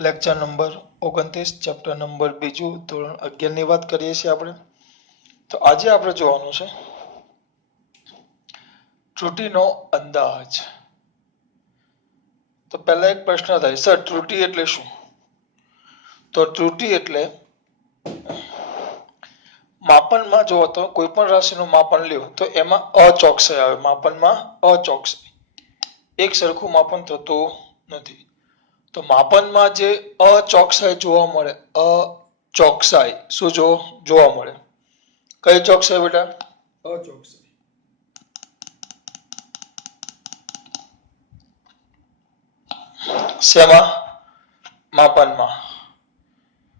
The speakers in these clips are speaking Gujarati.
લેક્ચર નંબર 29 ચેપ્ટર નંબર 2 ધોરણ 11 ની વાત કરીએ છીએ આપણે. તો આજે આપણે જોવાનું છે ત્રુટિનો અંદાજ. તો પહેલા એક પ્રશ્ન થાય, સર ત્રુટિ એટલે શું? તો ત્રુટિ એટલે માપનમાં જો તો કોઈ પણ રાશિનું માપન લ્યો તો એમાં અચોકસાઈ આવે. માપનમાં અચોકસાઈ, એક સરખું માપન થતું નથી. તો માપનમાં જે અચોકસાઈ જોવા મળે, અચોકસાઈ શું જોવા મળે? કઈ ચોકસાઈ બેટા? અચોકસાઈ. શેમાં? માપનમાં.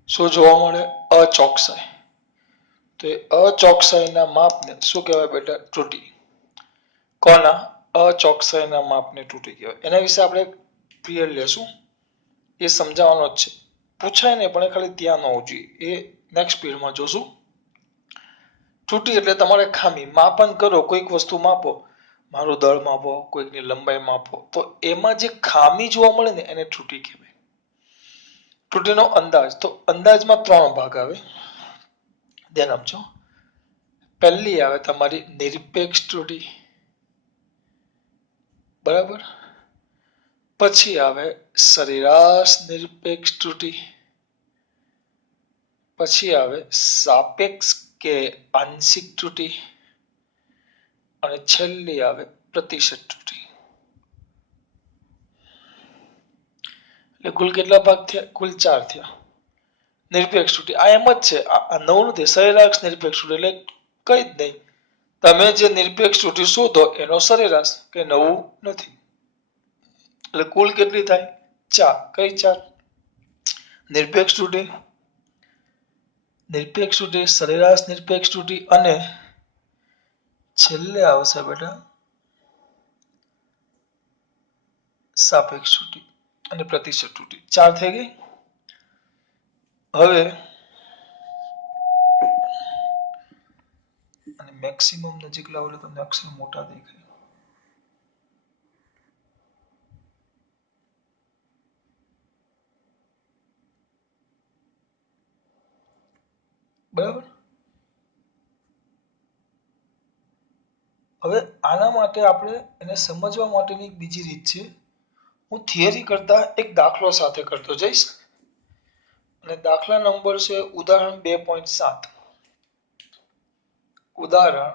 શું જોવા મળે? અચોકસાઈ. તો એ અચોકસાઈના માપને શું કહેવાય બેટા? ત્રુટિ. કોના? અચોકસાઈના માપને ત્રુટિ કહેવાય. એના વિશે આપણે ક્લિયર લેશું, એ સમજાવવાનો જ છે. પૂછાય ને પણ ખાલી ધ્યાન હોવું જોઈએ. એ નેક્સ્ટ પીરિયડમાં જોશું. ત્રુટિ એટલે તમારે ખામી. માપન કરો, કોઈક વસ્તુ માપો, મારું દળ માપો, કોઈકની લંબાઈ માપો, તો એમાં જે ખામી જોવા મળે ને એને ત્રુટિ કહેવાય. ત્રુટિનો અંદાજ. તો અંદાજમાં 3 ભાગ આવે, ધ્યાન આપજો. પહેલી આવે તમારી નિરપેક્ષ ત્રુટિ, બરાબર. પછી આવે સરેરાશ નિરપેક્ષ ત્રુટિ, પછી આવે સાપેક્ષ કે આંશિક ત્રુટિ, અને છેલ્લી આવે પ્રતિશત ત્રુટિ. એટલે કુલ કેટલા ભાગ થયા? કુલ 4 થયા. નિરપેક્ષ ત્રુટિ આ એમ જ છે, આ નવું નથી. સરેરાશ નિરપેક્ષ ત્રુટિ એટલે કઈ જ નહીં, તમે જે નિરપેક્ષ ત્રુટિ શોધો એનો સરેરાશ, કે નવું નથી. એટલે કુલ કેટલી થાય? 4. કઈ 4? નિરપેક્ષ ત્રુટિ, નિરપેક્ષ ત્રુટિ, સરેરાશ નિરપેક્ષ ત્રુટિ અને છેલ્લે આવશે બેટા સાપેક્ષ ત્રુટિ અને પ્રતિશત ત્રુટિ. 4 થઈ ગઈ. હવે અને મેક્સિમમ નજીક લાવો એટલે તમને અક્ષર મોટા દેખાય. બરાબર. હવે આના માટે આપણે એને સમજવા માટેની એક બીજી રીત છે. હું થિયરી કરતા એક દાખલો સાથે કરતો જઈશ, અને દાખલા નંબર છે ઉદાહરણ 2.7. ઉદાહરણ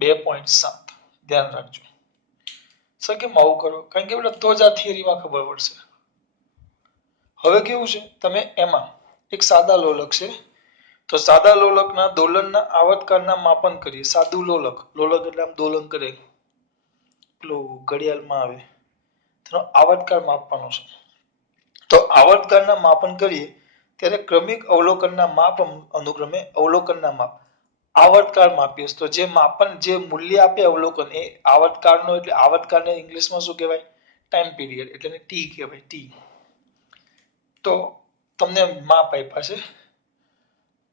2.7 ધ્યાન રાખજો. સર કેમ આવું કરો? કારણ કે બેટા તો જ આ થિયરીમાં ખબર પડશે. હવે કેવું છે, તમે એમાં એક સાદા લોલક છે, તો સાદા લોલકના દોલનના આવર્તકાળના માપન કરીએ. સાદું લોલક, લોલક એટલે આમ દોલન કરે, પેલું ઘડિયાળમાં આવે, તેનો આવર્તકાળ માપવાનો છે. તો આવર્તકાળના માપન કરીએ ત્યારે ક્રમિક અવલોકનના માપ અનુક્રમે અવલોકનના માપ આવર્તકાળ માપીએ. તો જે માપન, જે મૂલ્ય આપે અવલોકન, એ આવર્તકાળનો, એટલે આવર્તકાળને ઇંગ્લિશમાં શું કહેવાય? ટાઈમ પીરિયડ, એટલે ટી કહેવાય, ટી. તો તમને માપ આપ્યા છે.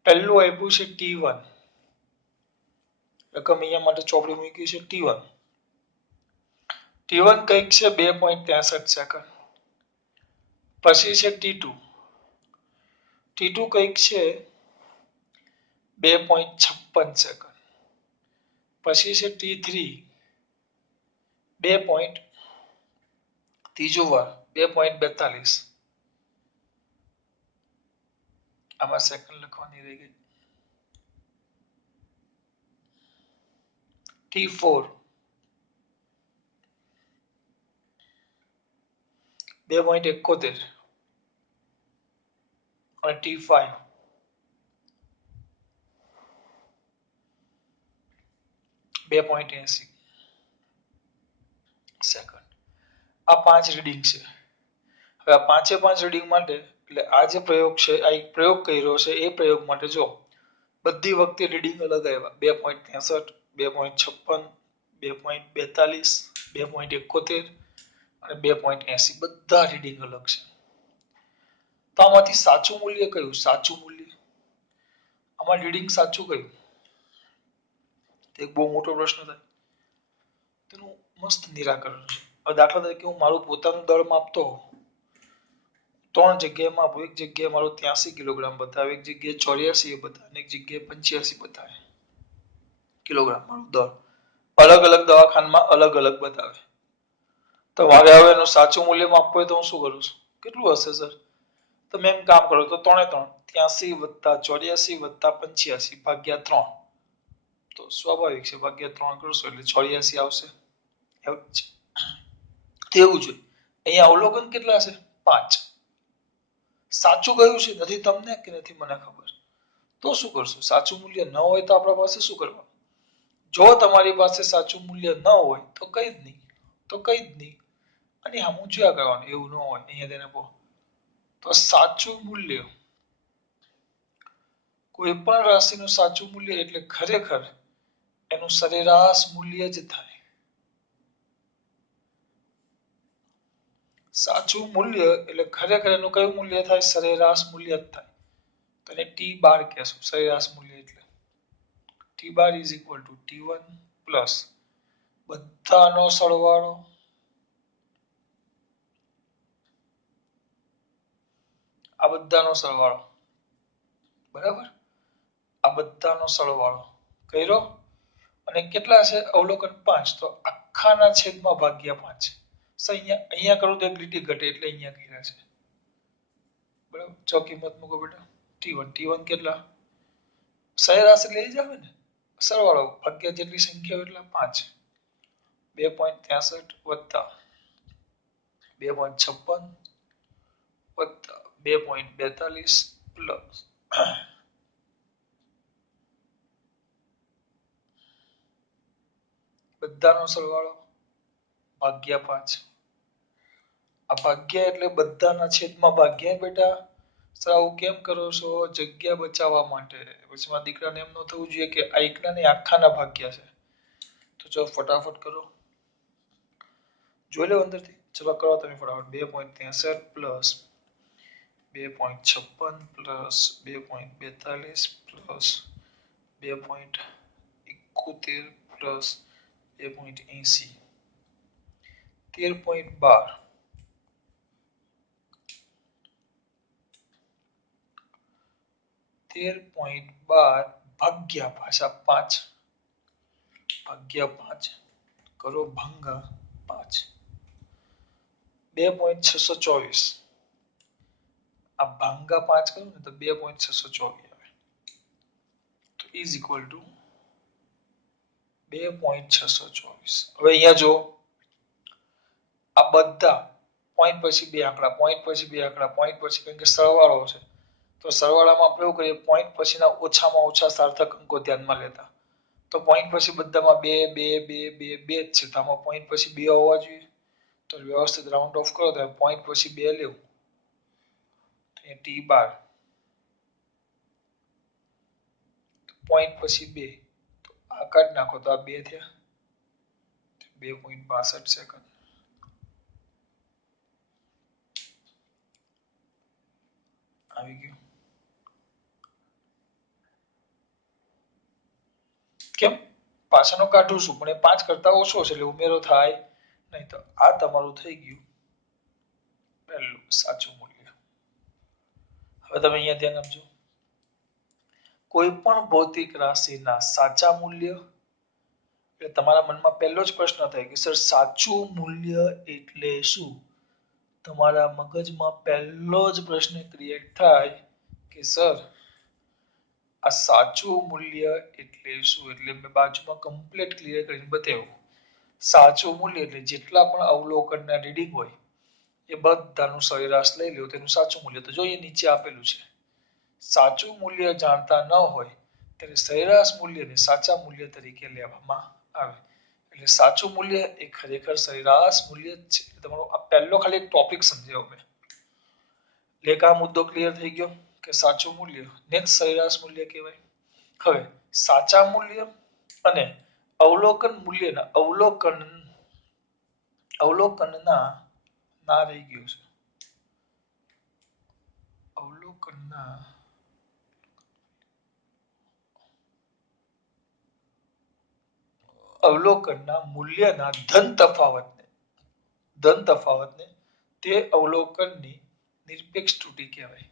પહેલું આપ્યું છે T1, રકમ અહીંયા માટે ચોપડી મૂકી છે T1. T1 કંઈક છે 2.63 સેકન્ડ. પછી છે T2, T2 કંઈક છે 2.56 સેકન્ડ. પછી છે T3 ત્રીજું વાર 2.42. આમાં સેકન્ડ લખવાની રહી ગઈ. T4 2.71 અને T5 2.80 સેકન્ડ. આ 5 રીડિંગ છે. હવે આ 5 રીડિંગ માટે, એટલે આ જે પ્રયોગ છે, આ એક પ્રયોગ કર્યો છે, એ પ્રયોગ માટે જો બધી વખતે રીડિંગ અલગ આવ્યા. 2.63, 2.56, 2.42, 2.71 અને 2.80, બધા રીડિંગ અલગ છે. તો આમાંથી સાચું મૂલ્ય કયું? સાચું મૂલ્ય આમાં રીડિંગ સાચું કયું? એક બહુ મોટો પ્રશ્ન થાય. તેનું મસ્ત નિરાકરણ છે. દાખલા તરીકે હું મારું પોતાનું દળ માપતો હોઉં, ત્રણ જગ્યાએ માપું, એક જગ્યાએ મારો 83 કિલોગ્રામ બતાવે, એક જગ્યાએ 84 બતાવે અને એક જગ્યાએ 85 બતાવે કિલોગ્રામ મારું દળ. અલગ અલગ દવાખાનામાં અલગ અલગ બતાવે. તો મારે હવે એનું સાચું મૂલ્ય માપવું હોય તો હું શું કરું છું? કેટલું હશે સર? તમે એમ કામ કરો તો 3 3 83 વત્તા 84 વત્તા 85 ભાગ્યા 3, તો સ્વાભાવિક છે ભાગ્યા 3 કરશો એટલે 84 આવશે. એવું જ તેવું જ અહીંયા અવલોકન કેટલા છે? 5. સાચું કયું છે નથી તમને કે નથી મને ખબર, તો શું કરશું? સાચું મૂલ્ય ન હોય તો આપણા પાસે શું કરવાનું? જો તમારી પાસે સાચું મૂલ્ય ન હોય તો કઈ જ નહીં, તો કઈ જ નહીં અને હમું જોયા કરવાનું. એવું ન હોય અહીંયા તેને કહો તો સાચું મૂલ્ય, કોઈ પણ રાશિનું સાચું મૂલ્ય એટલે ખરેખર એનું સરેરાશ મૂલ્ય જ થાય. સાચું મૂલ્ય એટલે ખરેખર એનું કયું મૂલ્ય થાય? સરેરાશ મૂલ્ય જ થાય. તો એને ટી બાર કહેશું, સરેરાશ મૂલ્ય એટલે T bar is equal to T1 plus બધાનો સરવાળો આ બધાનો સરવાળો, બરાબર, આ બધાનો સરવાળો કર્યો અને કેટલા છે? અવલોકન 5, તો આખાના છેદમાં ભાગ્યા 5. અહીંયા કરું તો એક લીટી ઘટે એટલે અહીંયા કર્યા છે, બરાબર. ચો કિંમત મૂકો બેટા. T1 કેટલા? સરેરાશ લઈ જ આવે ને, સરવાળો ભાગ્યા જેટલી સંખ્યા એટલા 5. 2.63 વત્તા 2.56 વત્તા 2.42 પ્લસ બધાનો સરવાળો ભાગ્યા 5. આ ભાગ્યા એટલે બધાના છેદમાં ભાગ્યા બેટા. સર આવું કેમ કરો છો? જગ્યા બચાવવા માટે. પછી મારા દીકરાને એમ ન થવું જોઈએ કે આ એકના ને આખાના ભાગ્યા છે. તો ચલો ફટાફટ કરો, જોઈ લો અંદરથી. ચલો કરો તમે ફટાફટ. 2.63 પ્લસ 2.56 પ્લસ 2.42 પ્લસ 2.71 પ્લસ 2.80 13.12 13.12 ભાગ્યા પાછા 5 ભાગ્યા 5 કરો ભાંગા 5 2.624. આ ભાંગા 5 કરું ને તો 2.624 આવે, તો ઇઝ ઇક્વલ ટુ 2.624. હવે અહીંયા જો આ બધા પોઈન્ટ પછી બે આંકડા, પોઈન્ટ પછી બે આંકડા, પોઈન્ટ પછી, કારણ કે સરવાળો છે તો સરવાળામાં આપણે એવું કરીએ પોઈન્ટ પછીના ઓછામાં ઓછા સાર્થક અંકો ધ્યાનમાં લેતા. તો પોઈન્ટ પછી બધામાં 2 2 2 2 2 જ છે, તો આમાં પોઈન્ટ પછી 2 હોવા જોઈએ. તો વ્યવસ્થિત રાઉન્ડ ઓફ કરો તો પોઈન્ટ પછી 2 લેવું, T12 પોઈન્ટ પછી 2, તો આ કાઢી નાખો તો આ 2 થયા, 2.62 સેકન્ડ. આવી ગયું. કેમ? પાછળનો કાઢું છું પણ એ 5 કરતા ઓછો છે એટલે ઉમેરો થાય નહીં. તો આ તમારું થઈ ગયું પહેલું સાચું મૂલ્ય. હવે તમે અહીંયા ધ્યાન આપજો. કોઈ પણ ભૌતિક રાશિના સાચા મૂલ્ય, એટલે તમારા મનમાં પહેલો જ પ્રશ્ન થાય કે સર સાચું મૂલ્ય એટલે શું? તમારા મગજમાં પહેલો જ પ્રશ્ન ક્રિએટ થાય કે સર આ સાચું મૂલ્ય એટલે શું? એટલે મેં બાજુમાં કમ્પ્લીટ ક્લિયર કરીને બતાવ્યું. સાચું મૂલ્ય એટલે જેટલા પણ અવલોકનના રીડિંગ હોય એ બધાનું સરેરાશ લઈ લો તેનું સાચું મૂલ્ય. તો જોઈએ નીચે આપેલું છે. સાચું મૂલ્ય જાણતા ન હોય ત્યારે સરેરાશ મૂલ્યને સાચા મૂલ્ય તરીકે લેવામાં આવે. એટલે સાચું મૂલ્ય એ ખરેખર સરેરાશ મૂલ્ય જ છે. તમારો આ પહેલો ખાલી એક ટોપિક સમજાવ્યો મેં. એટલે આ મુદ્દો ક્લિયર થઈ ગયો કે સાચું મૂલ્ય ને સરેરાશ મૂલ્ય કહેવાય. હવે સાચા મૂલ્ય અને અવલોકન મૂલ્યના અવલોકનના ના રહી ગયું છે. અવલોકનના મૂલ્યના ધન તફાવતને તે અવલોકનની નિરપેક્ષ ત્રુટિ કહેવાય.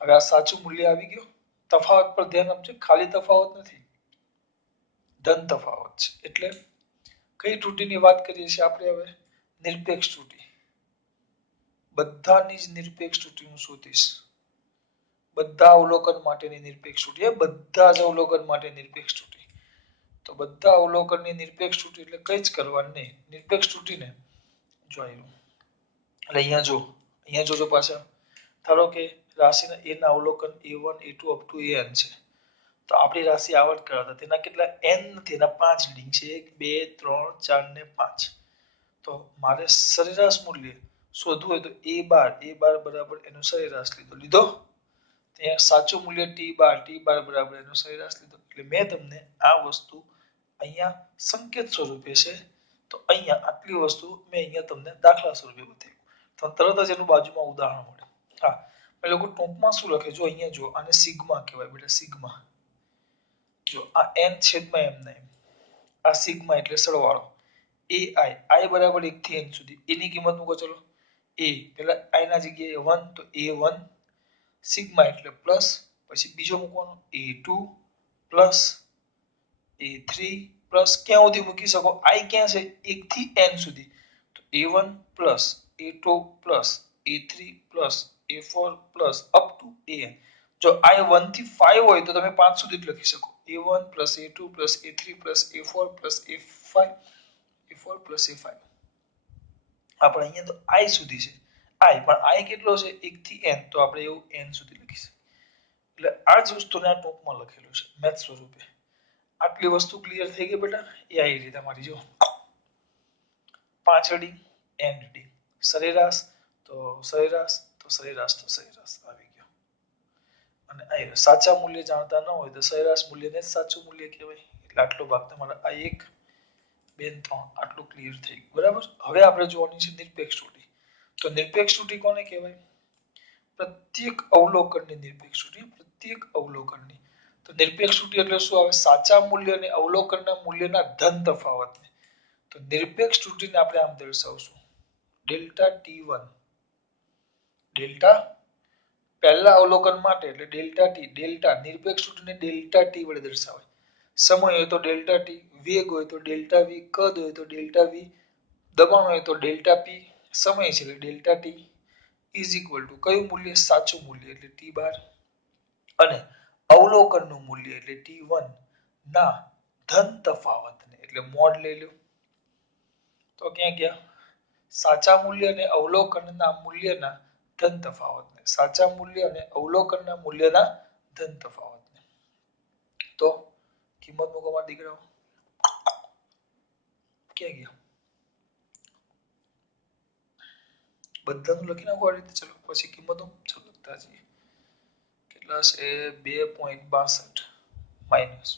હવે આ સાચું મૂલ્ય આવી ગયું. તફાવત પર ધ્યાન આપજો, ખાલી તફાવત નથી, ધન તફાવત છે. એટલે કઈ ત્રુટિની વાત કરીએ છીએ આપણે હવે? નિરપેક્ષ ત્રુટિ. બધાની જ નિરપેક્ષ ત્રુટિ હું શોધીશ. બધા અવલોકન માટેની નિરપેક્ષ ત્રુટિ, બધા જ અવલોકન માટે નિરપેક્ષ ત્રુટિ. તો બધા અવલોકનની નિરપેક્ષ ત્રુટિ એટલે કઈ જ કરવાની નહીં. નિરપેક્ષ ત્રુટિને જોયું એટલે અહીંયા જોજો પાછા. ધારો કે રાશિના a ના અવલોકન a1 a2 up to an છે. તો આપણી રાશિ આવર્ત કરાવતા તેના કેટલા n નથી, એના 5 રીડિંગ છે. 1 2 3 4 ને 5. તો મારે સરેરાશ મૂલ્ય શોધવું હોય તો a12 બરાબર એનું સરેરાશ લીધો. ત્યાં સાચું મૂલ્ય t12 બરાબર એનું સરેરાશ લીધો. એટલે મેં તમને આ વસ્તુ અહીંયા સંકેત સ્વરૂપે છે, તો અહીંયા આટલી વસ્તુ મેં અહીંયા તમને દાખલા સ્વરૂપે બતાવ્યું. તો તરત જ એનું બાજુમાં ઉદાહરણ મળે. હા, એ લોકો ટૂંકમાં શું લખે જો અહીંયા જો, આને સિગ્મા કહેવાય બેટા, સિગ્મા. જો આ n છેદમાં m ને આ સિગ્મા એટલે સરવાળો. ai બરાબર 1 થી n સુધી એની કિંમત મૂકો. ચલો a પેલા i ના જગ્યાએ 1 તો a1 સિગ્મા એટલે પ્લસ, પછી બીજો મૂકવાનો a2 પ્લસ a3 પ્લસ, ક્યાં સુધી મૂકી શકો? i ક્યાં છે? 1 થી n સુધી. તો a1 plus a2 plus a3 plus a4 plus up to an. જો i 1 થી 5 હોય તો તમે 5 સુધી જ લખી શકો. a1 plus a2 plus a3 plus a4 plus a4 plus a5. આપણે અહીંયા તો i સુધી છે. i પણ i કેટલો છે? 1 થી n, તો આપણે એવું n સુધી લખીશું. એટલે આ જ વસ્તુને આ ટૂંકમાં લખેલું છે મેથ સ્વરૂપે. આટલી વસ્તુ ક્લિયર થઈ ગઈ બેટા? એ આવી રીતે તમારી જો 5 રીડિંગ n રીડિંગ, સરેરાશ તો સરેરાશ તો સરેરાશ તો સરેરાશ આવી ગયો. અને આ સાચા મૂલ્ય જાણતા ન હોય તો સરેરાશ મૂલ્યને જ સાચું મૂલ્ય કહેવાય. એટલે આટલો ભાગ તમારા આ 1 2 3 આટલું ક્લિયર થઈ ગયું. બરાબર. હવે આપણે જોવાની છે નિરપેક્ષ ત્રુટિ. તો નિરપેક્ષ ત્રુટિ કોને કહેવાય? પ્રત્યેક અવલોકનની નિરપેક્ષ ત્રુટિ, પ્રત્યેક અવલોકનની. તો નિરપેક્ષ ત્રુટિ એટલે શું આવે? સાચા મૂલ્ય અને અવલોકનના મૂલ્યના ધન તફાવતને. તો નિરપેક્ષ ત્રુટિને આપણે આમ દર્શાવશું ડેલ્ટા t1. ડેલ્ટા પહેલા અવલોકન માટે એટલે ડેલ્ટા t. ડેલ્ટા નિરપેક્ષ ત્રુટિને ડેલ્ટા t વડે દર્શાવાય. સમય હોય તો ડેલ્ટા t, વેગ હોય તો ડેલ્ટા v, કદ હોય તો ડેલ્ટા v, દબાણ હોય તો ડેલ્ટા p, સમય છે એટલે delta t is equal to કયું મૂલ્ય? સાચું મૂલ્ય એટલે t12 અને અવલોકનનું મૂલ્ય એટલે t1 ના ધન તફાવતને એટલે મોડ લઈ લો. તો ક્યાં ગયા? સાચા મૂલ્ય અને અવલોકનના મૂલ્યના ધન તફાવતને. સાચા મૂલ્ય અને અવલોકનના મૂલ્યના ધન તફાવતને. તો કિંમત મૂકો મારા દીકરાઓ. ક્યાં ગયા? બધાનું લખી નાખો આ રીતે. ચલો પછી કિંમતો ચલો લખતા જઈએ. કેટલા છે? 2.62 માઇનસ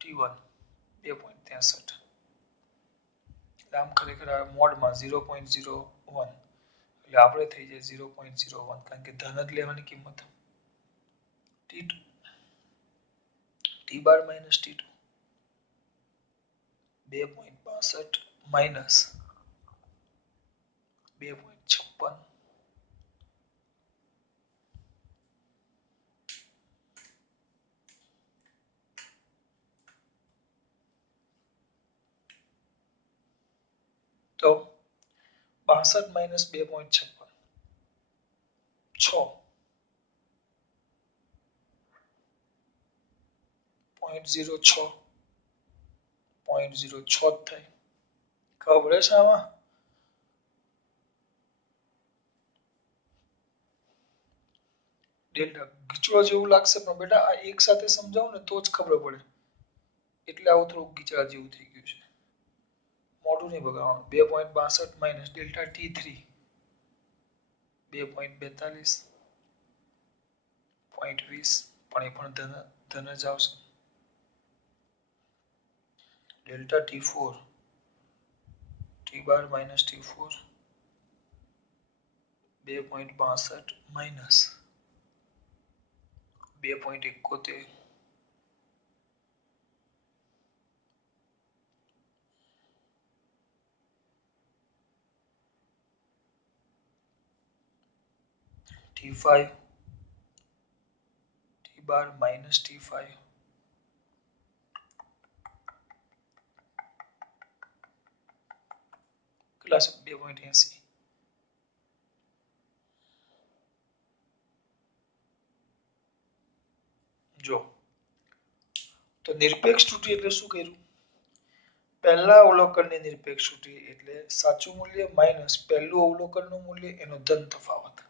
t1 2.63. આમ ખરેખર આ મોડમાં 0.01 એટલે આપણે થઈ જાય 0.01, કારણ કે ધન જ લેવાની કિંમત. t2 t12 minus t2 2.62 minus 2.56 તો 62 માઇનસ 2.56 6.06 0.06 થાય. ખબર છે આમાં? ડેલ્ટા ગીચવા જેવું લાગશે પણ બેટા આ એક સાથે સમજાવો ને તો જ ખબર પડે. એટલે આવું થોડું ગીચવા જેવું થઈ ગયું છે. મોઢું નહીં બગાડવાનું. 2.62 માઇનસ ડેલ્ટા t3 2.42 0.20 પણ એ પણ ધન જ આવશે. Delta t4 t12 minus t4 2.62 minus 2.71 2.71 t5 t bar minus t5 કેટલા છે 2.80 જો તો નિરપેક્ષ ત્રુટિ એટલે શું કર્યું પહેલા અવલોકનની નિરપેક્ષ ત્રુટિ એટલે સાચું મૂલ્ય માઈનસ પહેલું અવલોકનનું મૂલ્ય એનો ધન તફાવત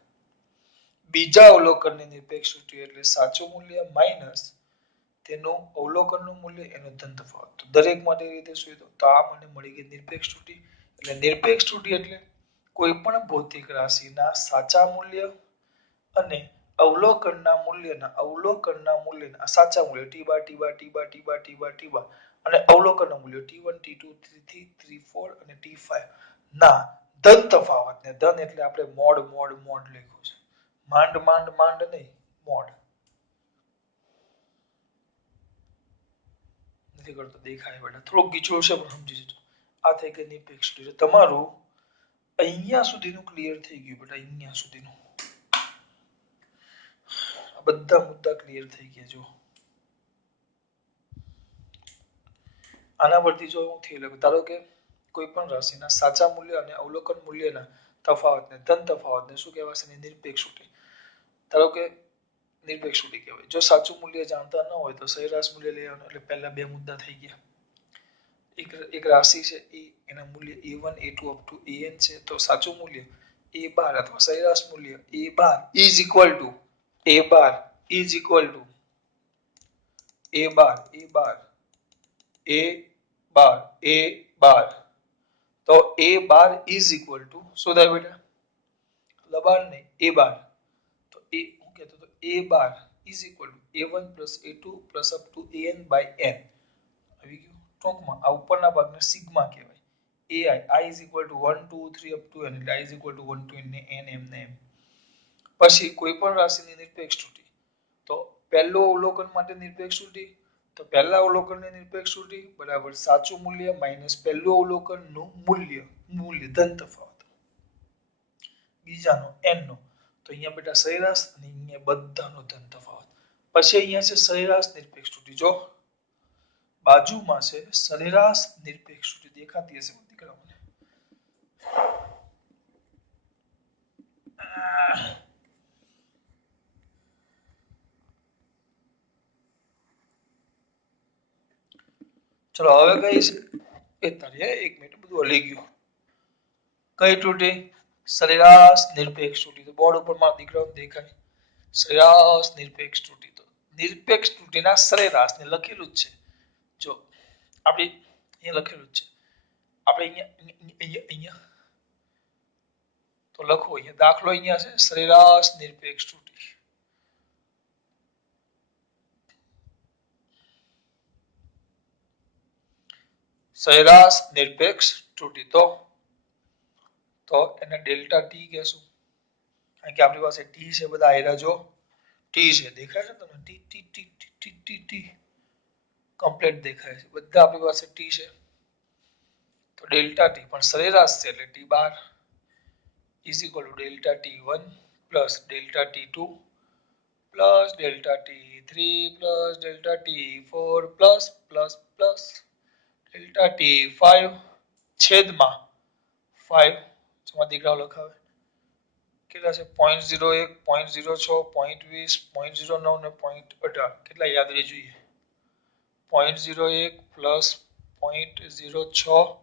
બીજા અવલોકનની નિરપેક્ષ ત્રુટિ એટલે સાચું મૂલ્ય માઈનસ તેનું અવલોકનનું મૂલ્ય એનો ધન તફાવત દરેક માટે રીતે શું તો આ મને મળી ગઈ નિરપેક્ષ ત્રુટિ એટલે નિરપેક્ષ ત્રુટિ એટલે કોઈ પણ ભૌતિક રાશિના સાચા મૂલ્ય અને અવલોકનના મૂલ્યના સાચા મૂલ્ય ટી બાર ટી બાર ટી બાર ટી બાર ટી બાર ટી બાર અને અવલોકનના મૂલ્યો T1 T2 T3 T4 અને T5 ના ધન તફાવતને ધન એટલે આપણે મોડ લખ્યું છે માંડ નહીં મોડ નથી કરતો દેખાય બેટા થોડુંક ગીચું છે પણ સમજી જજો આ થઈ ગઈ નિરપેક્ષ ત્રુટિ તમારું અહીંયા સુધીનું ક્લિયર થઈ ગયું બેટા અહીંયા સુધીનું બધા મુદ્દા ક્લિયર થઈ ગયા જો આના પરથી જો હું થઈ લઉં ધારો કે કોઈ પણ રાશિના સાચા મૂલ્ય અને અવલોકન મૂલ્યના તફાવતને ધન તફાવતને શું કહેવાશે નિરપેક્ષ ત્રુટિ ધારો કે નિરપેક્ષ ત્રુટિ કહેવાય જો સાચું મૂલ્ય જાણતા ન હોય તો સરેરાશ મૂલ્ય લેવાનું એટલે પહેલા બે મુદ્દા થઈ ગયા એક રાશિ છે એ એના મૂલ્ય a1 a2 up to an છે તો સાચું મૂલ્ય a12 અથવા સરેરાશ મૂલ્ય a12 is equal to a12 is equal to a12 તો a12 is equal to શું થાય બેટા લબાડ નહીં a12 તો એ હું કહેતો તો a12 is equal to a1 plus a2 plus up to an by n આવી ગયું ટૂંકમાં આ ઉપરના ભાગને સિગ્મા કહેવાય ai is equal to 1 2 3 up to n એટલે i is equal to 1 to n ને n m ને m પછી કોઈ પણ રાશિની નિરપેક્ષ ત્રુટિ તો પહેલું અવલોકન માટે નિરપેક્ષ ત્રુટિ તો પહેલા અવલોકનની નિરપેક્ષ ત્રુટિ બરાબર સાચું મૂલ્ય માઈનસ પહેલું અવલોકનનું મૂલ્ય ધન તફાવત બીજાનો n નો તો અહીંયા બેટા સરેરાશ અને અહીંયા બધાનો ધન તફાવત પછી અહીંયા છે સરેરાશ નિરપેક્ષ ત્રુટિ જો બાજુમાં છે સરેરાશ નિરપેક્ષ ત્રુટિ દેખાતી હશે દીકરાઓને ચલો હવે કઈ છે એ તારી એક મિનિટ બધું હલી ગયું કઈ ત્રુટિ સરેરાશ નિરપેક્ષ ત્રુટિ તો બોર્ડ ઉપર મારા દીકરાઓ દેખાય સરેરાશ નિરપેક્ષ ત્રુટિ તો નિરપેક્ષ ત્રુટિના સરેરાશને લખેલું જ છે જો આપણે અહીંયા લખેલું જ છે આપણે અહીંયા તો લખો અહીંયા દાખલો અહીંયા છે સરેરાશ નિરપેક્ષ ત્રુટિ સરેરાશ નિરપેક્ષ ત્રુટિ તો એને ડેલ્ટા ટી કહેશું કારણ કે આપણી પાસે ટી છે બધા આયરા જો ટી છે દેખાય છે તમને T T T T T T complete દેખાય છે બધા આપણી પાસે ટી છે તો ડેલ્ટા ટી પણ સરેરાશ છે એટલે T bar is equal to delta t1 plus delta t2 plus delta t3 plus delta t4 plus delta t5 છેદમાં 5 જેમાં દીકરાઓ લખાવે કેટલા છે 0.01 0.06 0.20 0.09 ને 0.18 કેટલા યાદ રહી જોઈએ 0.01 પ્લસ 0.06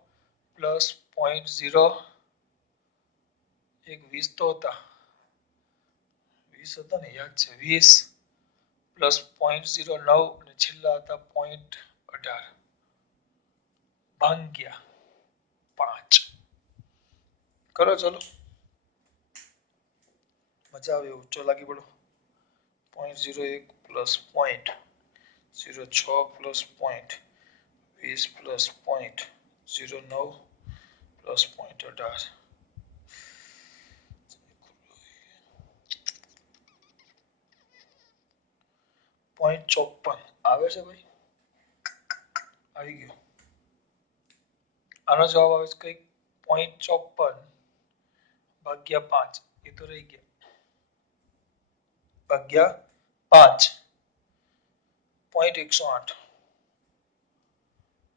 પ્લસ 0.0 એક 20 તો હતા 20 હતા ને યાદ છે 20 પ્લસ 0.09 અને છેલ્લા હતા 0.18 ભાગ્યા 5 કરો ચલો મજા આવે એવું ચો લાગી પડો 0.01 પ્લસ 0.06 પ્લસ 20 પ્લસ 0.09 પ્લસ 0.18 0.54 આવે છે ભાઈ આવી ગયો આનો જવાબ આવે છે કઈ 0.54 ભાગ્યા 5 એ તો રહી ગયા ભાગ્યા 5 0.108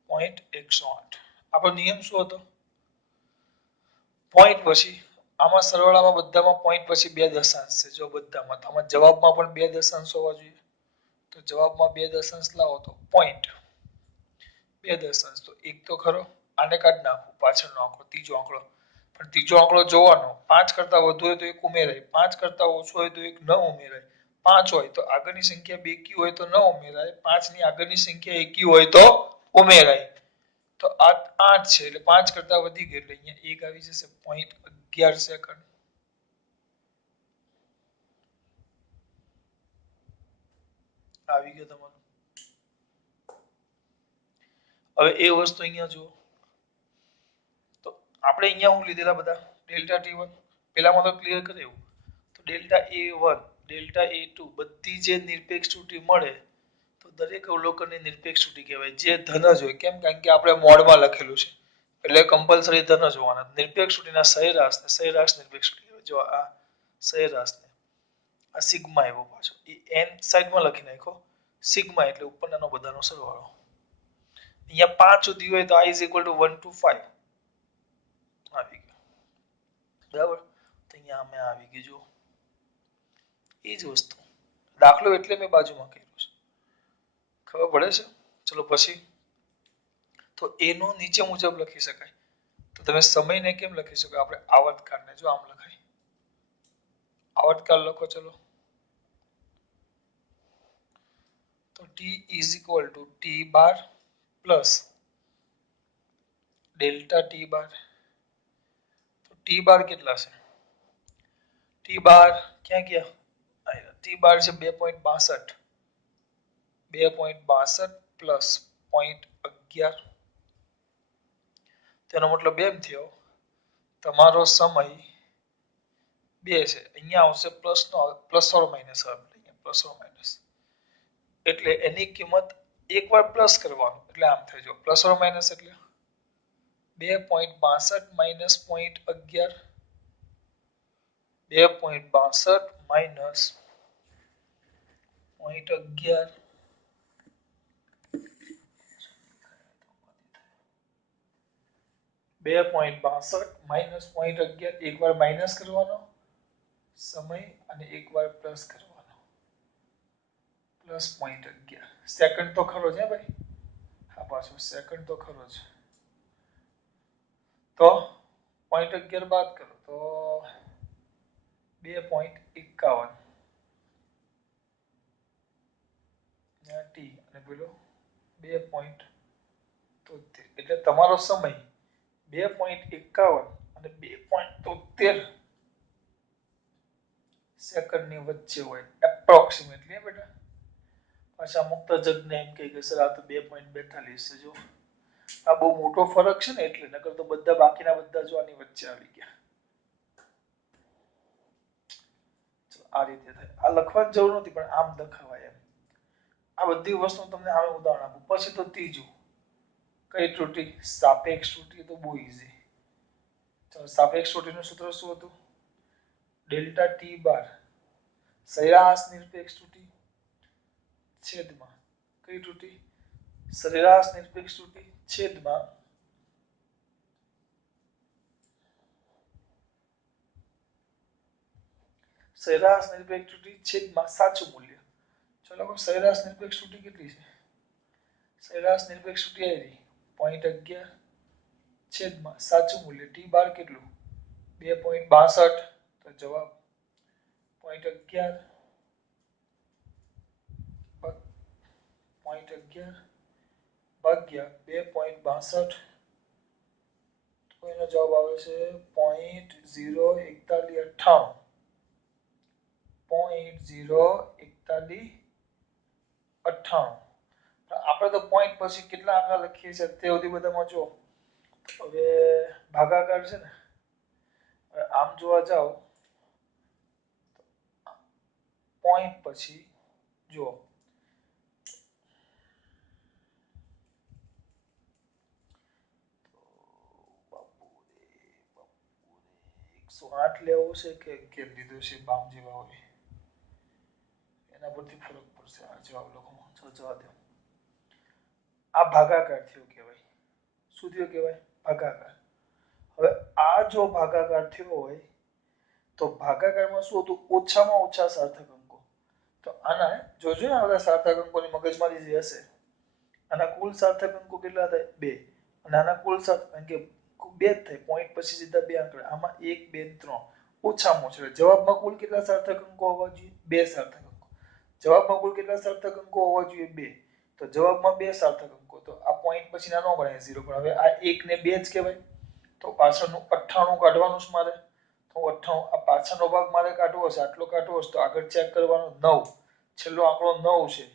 0.108 આપણો નિયમ શું હતો પોઈન્ટ પછી આમાં સરવાળામાં બધામાં પોઈન્ટ પછી બે દશાંશ છે જો બધામાં તો આમાં જવાબમાં પણ બે દશાંશ હોવા જોઈએ તો જવાબમાં બે દશાંશ લાવો તો પોઈન્ટ બે દશાંશ તો એક તો ખરો આને કાઢ નાખો પાછળનો આંકડો ત્રીજો આંકડો પણ ત્રીજો આંકડો જોવાનો 5 કરતા વધુ હોય તો એક ઉમેરાય 5 કરતા ઓછો હોય તો એક ન ઉમેરાય 5 હોય તો આગળની સંખ્યા બેકી હોય તો ન ઉમેરાય 5 ની આગળની સંખ્યા એકી હોય તો ઉમેરાય તો આ 8 છે એટલે 5 કરતા વધી ગયું એટલે અહીંયા એક આવી જશે 0.11 સેકન્ડ આવી ગયો તમારો હવે એ વસ્તુ અહીંયા જુઓ તો આપણે અહીંયા હું લીધેલા બધા ડેલ્ટા T1 પેલામાં તો ક્લિયર કરે એવું તો ડેલ્ટા A1 ડેલ્ટા A2 બધી જે નિરપેક્ષ ત્રુટી મળે તો દરેક અવલોકનની નિરપેક્ષ ત્રુટી કહેવાય જે ધન જ હોય કેમ કારણ કે આપણે મોડમાં લખેલું છે એટલે કમ્પલસરી ધન જ હોવાના નિરપેક્ષ ત્રુટીના સરેરાશ નિરપેક્ષ ત્રુટી કહેવાય જો આ સરેરાશને આ સિગ્મા આવ્યો પાછો એ n સાઈડમાં લખી નાખો સિગ્મા એટલે ઉપરનો બધાનો સરવાળો અહીંયા 5 સુધી હોય તો i is equal to 1 to 5 આવી ગયું બરાબર તો અહીંયા અમે આવી ગયું જો એ જ વસ્તુ દાખલો એટલે મેં બાજુમાં કર્યું છે ખબર પડે છે ચલો પછી તો એનો નીચે મુજબ લખી શકાય તો તમે સમયને કેમ લખી શકો આપણે આવર્તકાળને જો આમ લખાય આવર્તકાળ લખો ચલો તો t is equal to t bar plus delta t bar તો t bar કેટલા છે t bar ક્યાં ગયા t bar છે 2.62 2.62 પ્લસ 0.11 તેનો મતલબ એમ થયો તમારો સમય 2 છે અહીંયા આવશે પ્લસ નો plus or minus plus or minus એટલે એની કિંમત એકવાર પ્લસ કરવાનું એટલે આમ થઈ જાય પ્લસ ઓર માઈનસ એટલે 2.62 માઈનસ 0.11 2.62 માઈનસ 0.11 2.62 માઈનસ 0.11 એકવાર માઈનસ કરવાનો સમય અને એકવાર પ્લસ કરવાનો પ્લસ 0.11 સેકન્ડ તો ખરો છે ભાઈ હા પાછો સેકન્ડ તો ખરો છે તો 0.11 બાદ કરો તો 2.51 ટી અને પેલો 2.73 એટલે તમારો સમય 2.51 અને 2.73 સેકન્ડની વચ્ચે હોય એપ્રોક્સિમેટલી બેટા પાછા મુક્ત જગને એમ કહે કે સર આ તો 2.42 છે જો આ બહુ મોટો ફરક છે ને એટલે નકર તો બધા બાકીના બધા જો આની વચ્ચે આવી ગયા આ રીતે થાય આ લખવાની જરૂર નથી પણ આમ લખાવાય એમ આ બધી વસ્તુ તમને આમે ઉદાહરણ આપું પછી તો ત્રીજું કઈ ત્રુટી સાપેક્ષ ત્રુટી તો બહુ ઈઝી ચાલો સાપેક્ષ ત્રુટીનું સૂત્ર શું હતું ડેલ્ટા ટી બાર સરેરાશ નિરપેક્ષ ત્રુટી છેદમાં કઈ ત્રુટી સરેરાશ નિરપેક્ષ ત્રુટી છેદમાં સરેરાશ નિરપેક્ષ ત્રુટી છેદમાં સાચું મૂલ્ય ચલો સરેરાશ નિરપેક્ષ ત્રુટી કેટલી છે સરેરાશ નિરપેક્ષ ત્રુટી આવી 0.11 છેદમાં સાચું મૂલ્ય ટી બાર કેટલું 2.62 તો જવાબ 0.11 0.11 ભાગ્યા 2.62 તો એનો જવાબ આવે છે 0.04198 0.04198 આપણે તો પોઈન્ટ પછી કેટલા આંકડા લખીએ છીએ તે સુધી બધામાં જો હવે ભાગાકાર છે ને આમ જોવા જાવ પોઈન્ટ પછી જો 108 લેવું છે કે 11 લીધું છે બામ જેવા હોય એના પરથી ફરક પડશે. આ જવાબ લખો, જવા દો. આ ભાગાકાર થયો કહેવાય. શું થયો કહેવાય? ભાગાકાર. હવે આ જો ભાગાકાર થયો હોય તો ભાગાકારમાં શું હતું? ઓછામાં ઓછા સાર્થક અંકો. તો આના જોજો ને, બધા સાર્થક અંકોની મગજમારી જે હશે, આના કુલ સાર્થક અંકો કેટલા થાય? 2. અને આના કુલ સાર્થક, કારણ કે 2 જ થાય, પોઈન્ટ પછી સીધા 2 આંકડા. આમાં 1 2 3 ઓછામાં ઓછા. જવાબમાં કુલ કેટલા સાર્થક અંકો હોવા જોઈએ? 2 સાર્થક અંકો. જવાબમાં કુલ કેટલા સાર્થક અંકો હોવા જોઈએ? 2. તો જવાબમાં 2 સાર્થક અંકો. તો આ પોઈન્ટ પછીના ન ગણાય 0, પણ હવે આ 1 ને 2 જ કહેવાય. તો પાછળનું 98 કાઢવાનું છે મારે. તો 98, આ પાછળનો ભાગ મારે કાઢવો હશે, આટલો કાઢવો હશે, તો આગળ ચેક કરવાનો 9. છેલ્લો આંકડો 9 છે,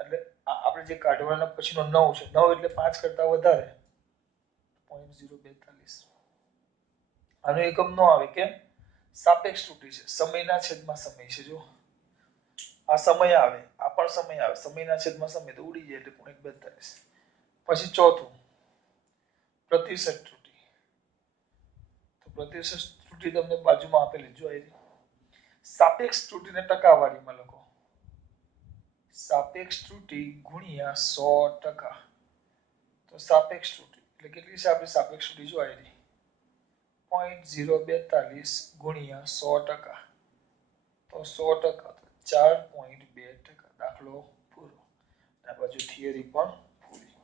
એટલે આપણે જે કાઢવાના પછીનો 9 છે, 9 એટલે 5 કરતા વધારે, 0.042. આનો એકમ નો આવે, કેમ? સાપેક્ષ ત્રુટિ છે, સમયના છેદમાં સમય છે. જો આ સમય આવે, આ પણ સમય આવે, સમયના છેદમાં સમય તો ઉડી જાય, એટલે 0.42. પછી ચોથું, પ્રતિશત ત્રુટિ. તો પ્રતિશત ત્રુટિ તમને બાજુમાં આપેલી જોઈ. સાપેક્ષ ત્રુટિને ટકાવારીમાં લખો. સાપેક્ષ ત્રુટિ ગુણ્યા 100%. તો સાપેક્ષ ત્રુટિ એટલે કેટલી છે આપણી સાપેક્ષ ત્રુટિ? જો આવી 0.042 ગુણ્યા 100%. તો 100% 4.2%. દાખલો પૂરો. આ બાજુ થિયરી પણ પૂરી.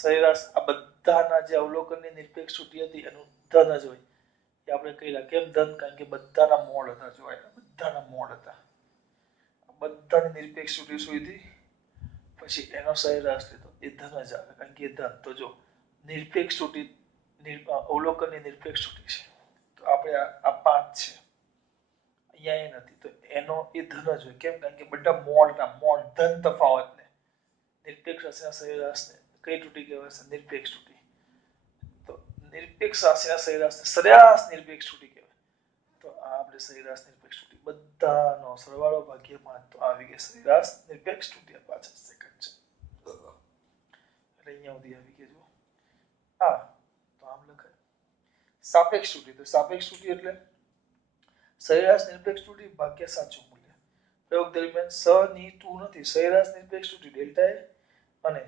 સરેરાશ આ બધાના જે અવલોકનની નિરપેક્ષ ત્રુટિ હતી એનું ધન જ હોય. એ આપણે કહીલા કેમ ધન? કારણ કે બધાના મોડ હતા. જોવાય બધાના મોડ હતા. બધાની નિરપેક્ષ ત્રુટિ શું હતી? પછી એનો સરેરાશ લીધો, એ ધન જ આવે, કારણ કે એ ધન. તો જો નિરપેક્ષ ત્રુટિ, અવલોકનની નિરપેક્ષ ત્રુટિ છે, તો આપણે આ 5 છે, અહીંયા એ નથી, તો એનો એ ધન જ હોય. કેમ? કારણ કે બધા મોડના મોડ ધન તફાવતને નિરપેક્ષ રાશિના સરેરાશને કઈ ત્રુટિ કહેવાય? નિરપેક્ષ ત્રુટિ. તો નિરપેક્ષ રાશિના સરેરાશને સરેરાશ નિરપેક્ષ ત્રુટિ કહેવાય. તો આ આપણે સરેરાશ નિરપેક્ષ ત્રુટિ બધાનો સરવાળો ભાગ્યા 5, તો આવી ગઈ સરેરાશ નિરપેક્ષ ત્રુટિ. પાછળ સેકન્ડ છે, એટલે અહીંયા સુધી આવી ગઈ. જો હા, તો આમ લખાય સાપેક્ષ ત્રુટિ. તો સાપેક્ષ ત્રુટિ એટલે સરેરાશ નિરપેક્ષ ત્રુટિ ભાગ્યા સાચું મૂલ્ય. પ્રયોગ દરમિયાન સનિતું નથી, સરેરાશ નિરપેક્ષ ત્રુટિ ડેલ્ટા એ અને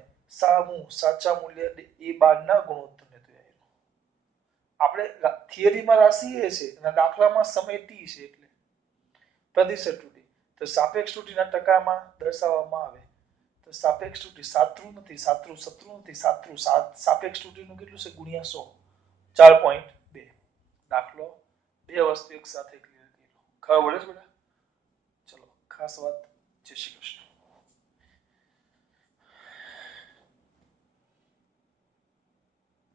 સાચા મૂલ્ય એ બારના ગુણોત્તરને થયો. આપણે થિયરીમાં રાશિ એ છે અને દાખલામાં સમય t છે, એટલે પ્રતિશત ત્રુટિ. તો સાપેક્ષ ત્રુટિના ટકામાં દર્શાવવામાં આવે તો સાપેક્ષ ત્રુટિ સાતરું નથી, શત્રુ નથી, સાપેક્ષ ત્રુટિનું કેટલું છે? ગુણ્યા 100, 4.2. દાખલો 2 વસ્તુ એક સાથે ક્લિયર કર્યો. ખબર પડે છે બેટા? ચલો, ખાસ વાત. જય શ્રી કૃષ્ણ.